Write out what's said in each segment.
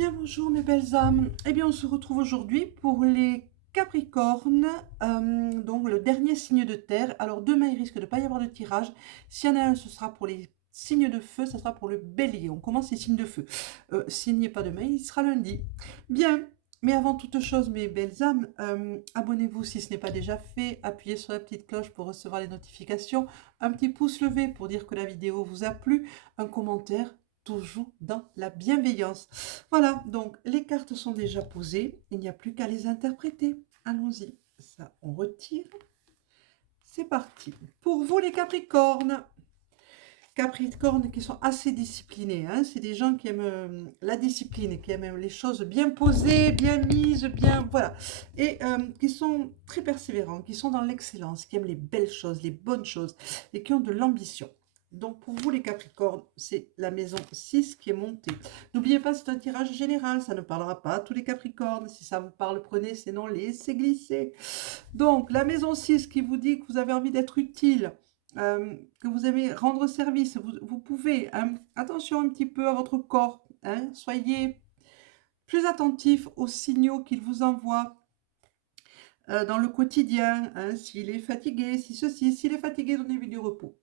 Bien, bonjour mes belles âmes. Eh bien, on se retrouve aujourd'hui pour les Capricornes, donc le dernier signe de terre. Alors, demain, il risque de ne pas y avoir de tirage. S'il y en a un, ce sera pour les signes de feu, ça sera pour le bélier. On commence les signes de feu. S'il n'y est pas demain, il sera lundi. Bien, mais avant toute chose, mes belles âmes, abonnez-vous si ce n'est pas déjà fait. Appuyez sur la petite cloche pour recevoir les notifications. Un petit pouce levé pour dire que la vidéo vous a plu. Un commentaire toujours dans la bienveillance. Voilà, donc les cartes sont déjà posées, il n'y a plus qu'à les interpréter. Allons-y, ça on retire. C'est parti. Pour vous les Capricornes, Capricornes qui sont assez disciplinés, hein, c'est des gens qui aiment la discipline, qui aiment les choses bien posées, bien mises, bien... Voilà. Et qui sont très persévérants, qui sont dans l'excellence, qui aiment les belles choses, les bonnes choses, et qui ont de l'ambition. Donc pour vous les Capricornes, c'est la maison 6 qui est montée. N'oubliez pas, c'est un tirage général, ça ne parlera pas à tous les Capricornes. Si ça vous parle, prenez, sinon laissez glisser. Donc la maison 6 qui vous dit que vous avez envie d'être utile, que vous aimez rendre service, vous pouvez, hein, attention un petit peu à votre corps, hein, soyez plus attentif aux signaux qu'il vous envoie dans le quotidien, hein, s'il est fatigué, si ceci, s'il est fatigué, donnez-lui du repos.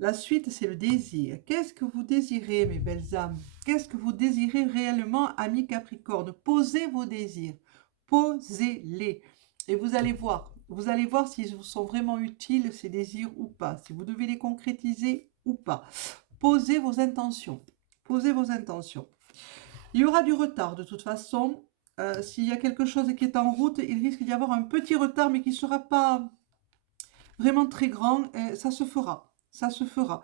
La suite, c'est le désir. Qu'est-ce que vous désirez, mes belles âmes? Qu'est-ce que vous désirez réellement, amis Capricorne? Posez vos désirs. Posez-les. Et vous allez voir. Vous allez voir s'ils vous sont vraiment utiles, ces désirs ou pas. Si vous devez les concrétiser ou pas. Posez vos intentions. Posez vos intentions. Il y aura du retard de toute façon. S'il y a quelque chose qui est en route, il risque d'y avoir un petit retard, mais qui ne sera pas vraiment très grand. Ça se fera. Ça se fera.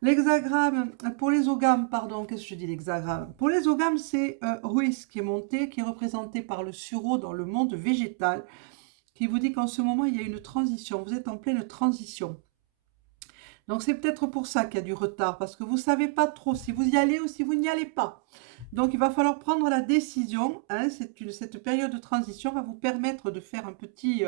L'hexagramme, pour les ogames, pardon, qu'est-ce que je dis l'hexagramme? Pour les ogames, c'est Ruiz qui est monté, qui est représenté par le sureau dans le monde végétal, qui vous dit qu'en ce moment, il y a une transition. Vous êtes en pleine transition. Donc c'est peut-être pour ça qu'il y a du retard, parce que vous ne savez pas trop si vous y allez ou si vous n'y allez pas. Donc il va falloir prendre la décision, hein, cette période de transition va vous permettre de faire un petit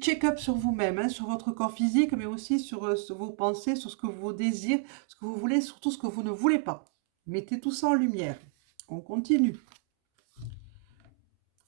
check-up sur vous-même, hein, sur votre corps physique, mais aussi sur vos pensées, sur ce que vous désirez, ce que vous voulez, surtout ce que vous ne voulez pas. Mettez tout ça en lumière. On continue.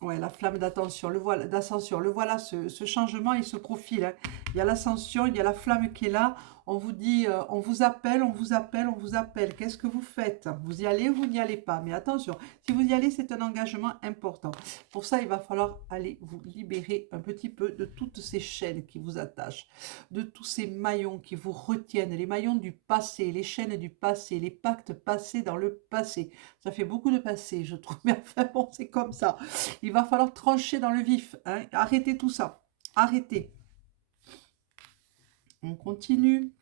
Ouais, la flamme d'ascension, le voilà, ce changement, il se profile, hein. Il y a l'ascension, il y a la flamme qui est là. On vous dit, on vous appelle, on vous appelle, on vous appelle. Qu'est-ce que vous faites? Vous y allez ou vous n'y allez pas? Mais attention, si vous y allez, c'est un engagement important. Pour ça, il va falloir aller vous libérer un petit peu de toutes ces chaînes qui vous attachent, de tous ces maillons qui vous retiennent, les maillons du passé, les chaînes du passé, les pactes passés dans le passé. Ça fait beaucoup de passé, je trouve, mais enfin bon, c'est comme ça. Il va falloir trancher dans le vif, hein. Arrêtez tout ça. Arrêtez. On continue.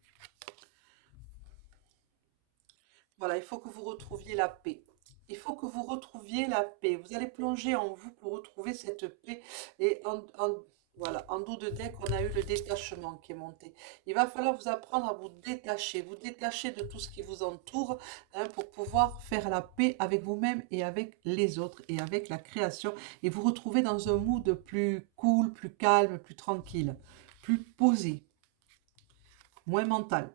Voilà, il faut que vous retrouviez la paix. Il faut que vous retrouviez la paix. Vous allez plonger en vous pour retrouver cette paix. Et voilà, en dos de deck, on a eu le détachement qui est monté. Il va falloir vous apprendre à vous détacher de tout ce qui vous entoure, hein, pour pouvoir faire la paix avec vous-même et avec les autres et avec la création. Et vous retrouver dans un mood plus cool, plus calme, plus tranquille, plus posé, moins mental.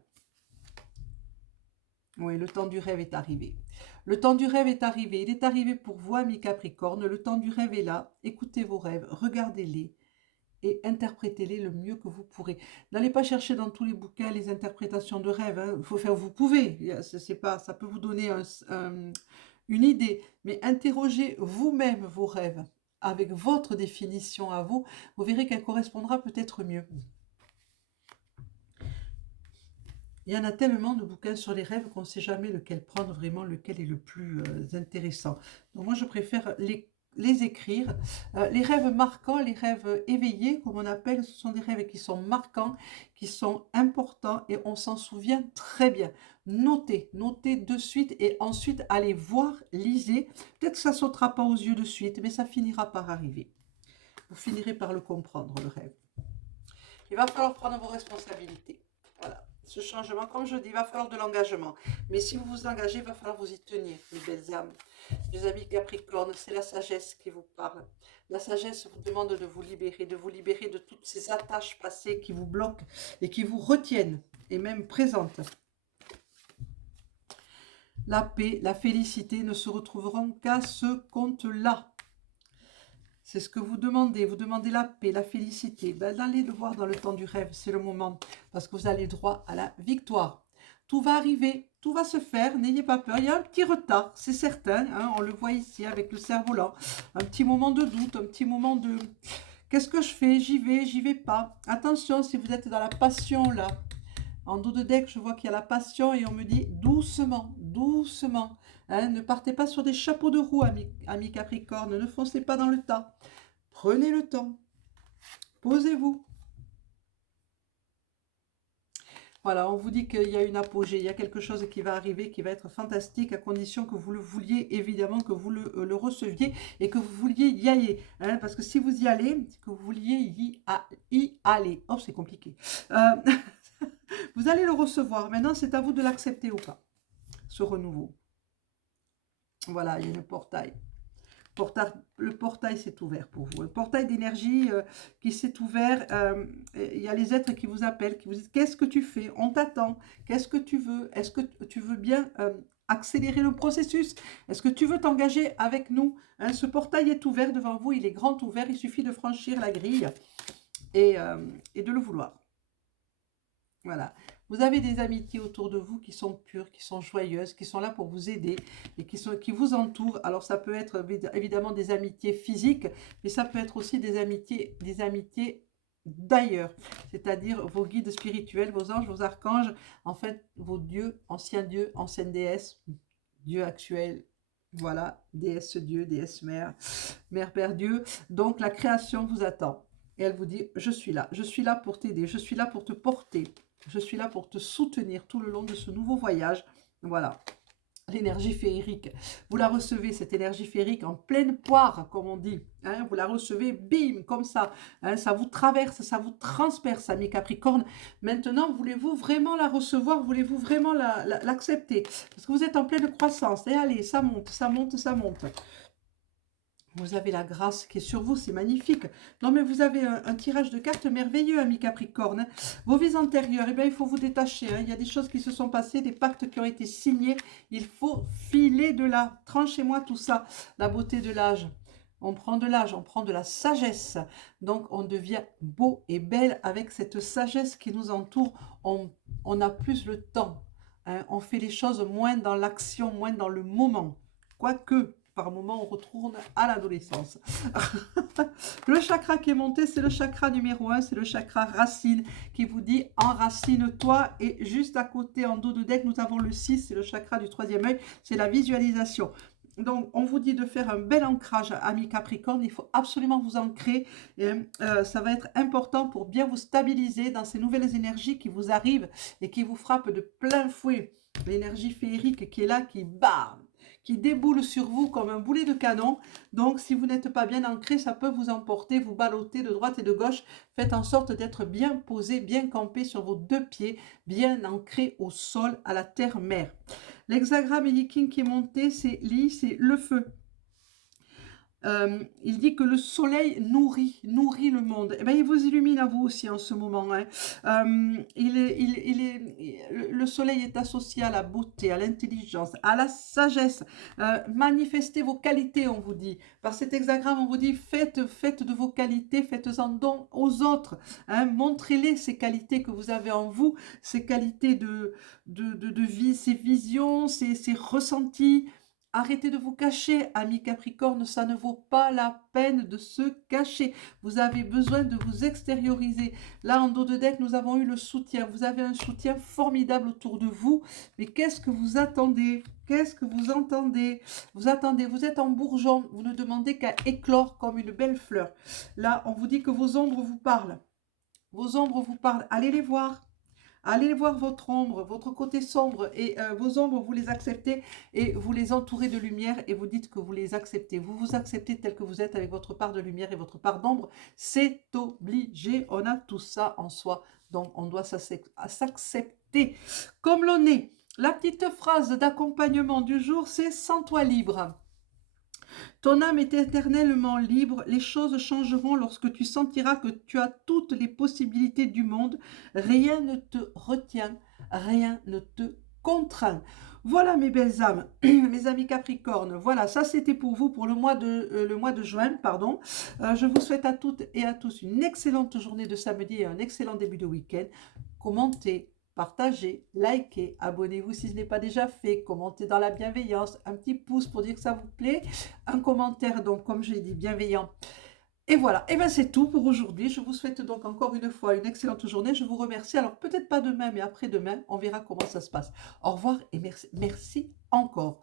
Oui, le temps du rêve est arrivé. Le temps du rêve est arrivé. Il est arrivé pour vous, amis Capricorne. Le temps du rêve est là. Écoutez vos rêves, regardez-les et interprétez-les le mieux que vous pourrez. N'allez pas chercher dans tous les bouquins les interprétations de rêves, hein. Faut faire, vous pouvez. C'est pas, ça peut vous donner une idée, mais interrogez vous-même vos rêves avec votre définition à vous. Vous verrez qu'elle correspondra peut-être mieux. Il y en a tellement de bouquins sur les rêves qu'on ne sait jamais lequel prendre, vraiment lequel est le plus intéressant. Donc moi, je préfère les écrire. Les rêves marquants, les rêves éveillés, comme on appelle, ce sont des rêves qui sont marquants, qui sont importants et on s'en souvient très bien. Notez, notez de suite et ensuite allez voir, lisez. Peut-être que ça ne sautera pas aux yeux de suite, mais ça finira par arriver. Vous finirez par le comprendre, le rêve. Il va falloir prendre vos responsabilités. Voilà. Ce changement, comme je dis, il va falloir de l'engagement. Mais si vous vous engagez, il va falloir vous y tenir, mes belles âmes. Mes amis Capricorne, c'est la sagesse qui vous parle. La sagesse vous demande de vous libérer de toutes ces attaches passées qui vous bloquent et qui vous retiennent, et même présentes. La paix, la félicité ne se retrouveront qu'à ce compte-là. C'est ce que vous demandez la paix, la félicité. Ben, allez le voir dans le temps du rêve, c'est le moment, parce que vous allez droit à la victoire. Tout va arriver, tout va se faire, n'ayez pas peur. Il y a un petit retard, c'est certain, hein, on le voit ici avec le cerf-volant. Un petit moment de doute, un petit moment de... Qu'est-ce que je fais? J'y vais pas. Attention, si vous êtes dans la passion, là, en dos de deck, je vois qu'il y a la passion et on me dit doucement, doucement. Hein, ne partez pas sur des chapeaux de roue, amis Capricorne. Ne foncez pas dans le tas. Prenez le temps. Posez-vous. Voilà, on vous dit qu'il y a une apogée, il y a quelque chose qui va arriver, qui va être fantastique, à condition que vous le vouliez, évidemment, que vous le receviez et que vous vouliez y aller. Hein, parce que si vous y allez, c'est que vous vouliez y aller. Oh, c'est compliqué. Vous allez le recevoir. Maintenant, c'est à vous de l'accepter ou pas, ce renouveau. Voilà, il y a le portail. Le portail s'est ouvert pour vous. Le portail d'énergie qui s'est ouvert. Il y a les êtres qui vous appellent, qui vous disent qu'est-ce que tu fais? On t'attend. Qu'est-ce que tu veux? Est-ce que tu veux bien accélérer le processus? Est-ce que tu veux t'engager avec nous? Hein, ce portail est ouvert devant vous. Il est grand ouvert. Il suffit de franchir la grille et de le vouloir. Voilà. Vous avez des amitiés autour de vous qui sont pures, qui sont joyeuses, qui sont là pour vous aider et qui vous entourent. Alors ça peut être évidemment des amitiés physiques, mais ça peut être aussi des amitiés d'ailleurs. C'est-à-dire vos guides spirituels, vos anges, vos archanges, en fait vos dieux, anciennes déesses, dieux actuels. Voilà, déesse Dieu, déesse mère, mère Père Dieu. Donc la création vous attend. Et elle vous dit, je suis là pour t'aider, je suis là pour te porter. Je suis là pour te soutenir tout le long de ce nouveau voyage. Voilà, l'énergie féerique. Vous la recevez, cette énergie féerique, en pleine poire, comme on dit. Hein, vous la recevez, bim, comme ça. Hein, ça vous traverse, ça vous transperce, amis Capricorne. Maintenant, voulez-vous vraiment la recevoir? Voulez-vous vraiment l'accepter? Parce que vous êtes en pleine croissance. Et allez, ça monte, ça monte, ça monte. Vous avez la grâce qui est sur vous, c'est magnifique. Non, mais vous avez un tirage de cartes merveilleux, ami Capricorne. Hein. Vos vies antérieures, eh bien, il faut vous détacher. Hein. Il y a des choses qui se sont passées, des pactes qui ont été signés. Il faut filer de là. Tranchez-moi tout ça. La beauté de l'âge. On prend de l'âge, on prend de la sagesse. Donc, on devient beau et belle avec cette sagesse qui nous entoure. On a plus le temps. Hein. On fait les choses moins dans l'action, moins dans le moment. Quoique... Par moment, on retourne à l'adolescence. Le chakra qui est monté, c'est le chakra numéro 1, c'est le chakra racine qui vous dit enracine-toi. Et juste à côté, en dos de deck, nous avons le 6, c'est le chakra du troisième œil, c'est la visualisation. Donc, on vous dit de faire un bel ancrage, ami Capricorne. Il faut absolument vous ancrer. Et, ça va être important pour bien vous stabiliser dans ces nouvelles énergies qui vous arrivent et qui vous frappent de plein fouet. L'énergie féerique qui est là, qui bam, qui déboule sur vous comme un boulet de canon. Donc, si vous n'êtes pas bien ancré, ça peut vous emporter, vous balloter de droite et de gauche. Faites en sorte d'être bien posé, bien campé sur vos deux pieds, bien ancré au sol, à la terre-mère. L'hexagramme Yiking qui est monté, c'est le feu. Il dit que le soleil nourrit le monde. Et bien, il vous illumine à vous aussi en ce moment. Hein. Le soleil est associé à la beauté, à l'intelligence, à la sagesse. Manifestez vos qualités, on vous dit. Par cet hexagramme, on vous dit, faites de vos qualités, faites-en don aux autres. Hein. Montrez-les ces qualités que vous avez en vous, ces qualités de vie, ces visions, ces ressentis. Arrêtez de vous cacher, amis Capricorne, ça ne vaut pas la peine de se cacher. Vous avez besoin de vous extérioriser. Là, en dos de deck, nous avons eu le soutien. Vous avez un soutien formidable autour de vous. Mais qu'est-ce que vous attendez? Qu'est-ce que vous entendez? Vous attendez, vous êtes en bourgeon. Vous ne demandez qu'à éclore comme une belle fleur. Là, on vous dit que vos ombres vous parlent. Vos ombres vous parlent. Allez les voir. Allez voir votre ombre, votre côté sombre et vos ombres, vous les acceptez et vous les entourez de lumière et vous dites que vous les acceptez. Vous vous acceptez tel que vous êtes avec votre part de lumière et votre part d'ombre. C'est obligé, on a tout ça en soi. Donc on doit s'accepter comme l'on est. La petite phrase d'accompagnement du jour, c'est « Sens-toi libre ». Ton âme est éternellement libre, les choses changeront lorsque tu sentiras que tu as toutes les possibilités du monde, rien ne te retient, rien ne te contraint. Voilà mes belles âmes, mes amis Capricorne, voilà, ça c'était pour vous pour le mois de juin, pardon. Je vous souhaite à toutes et à tous une excellente journée de samedi et un excellent début de week-end. Commentez, partagez, likez, abonnez-vous si ce n'est pas déjà fait, commentez dans la bienveillance, un petit pouce pour dire que ça vous plaît, un commentaire donc comme je l'ai dit bienveillant. Et voilà, et bien c'est tout pour aujourd'hui. Je vous souhaite donc encore une fois une excellente journée. Je vous remercie. Alors peut-être pas demain, mais après-demain, on verra comment ça se passe. Au revoir et merci, merci encore.